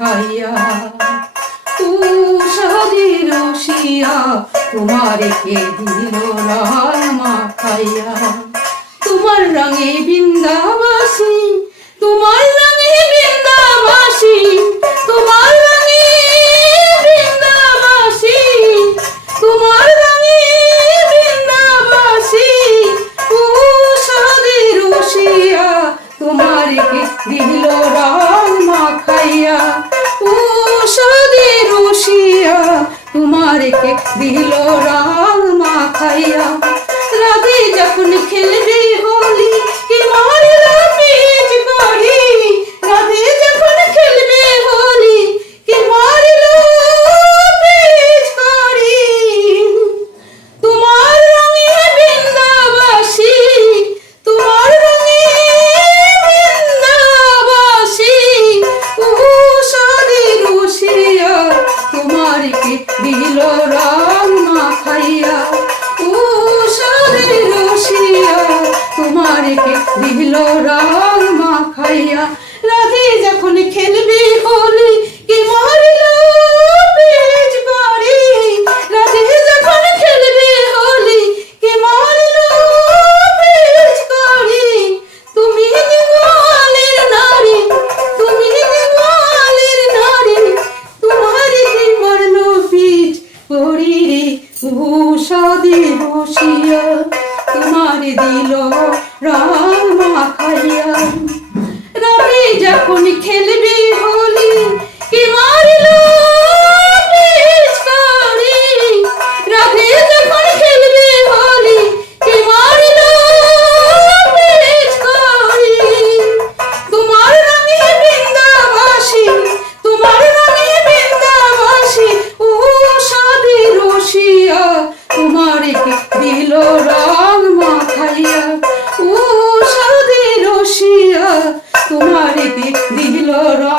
মাখাইয়া ঔষধি রসিয়া তোমারে কে দিল রং মাখাইয়া তোমার রঙে বৃন্দাবাসী তোমার রঙে বৃন্দাবাসী তোমার রঙে বৃন্দাবাসী তোমার রঙে বৃন্দাবাসী ঔষধি রসিয়া তোমারে কে দিল রং মাখাইয়া ঔষধি রসিয়া তোমারে কে দিল রং মাখাইয়া রাধে যখন খেলবে হোলি কি মারল পিচ করি রাধে যখন খেলবে হোলি কি মারল পিচ করি তোমার রঙে বৃন্দাবাসী তোমার রঙে বৃন্দাবাসী ঔষধি রসিয়া তোমারে কে দিল রং মাখাইয়া ঔষধি রসিয়া তোমারে কে দিল রং মাখাইয়া রাধে যখন খেলবে হোলি কি মারল পিচ করি রাধে যখন খেলবে হোলি কি মারল পিচ করি তুমি দিওয়ালের নারী তুমি দিওয়ালের নারী তোমারে কি মারল পিচ করি রে ঔষধি রসিয়া তোমারে দিল রং মাখাইয়া রাধে যখন খেলবে হোলি কি মারল পিচ করি রাধে যখন খেলবে হোলি কি মারল পিচ করি তোমার রঙে বৃন্দাবাসী তোমার রঙে বৃন্দাবাসী ঔষধি রসিয়া তোমারে কে দিল রং মাখাইয়া ঔষধি রসিয়া তোমারে কে দিল রং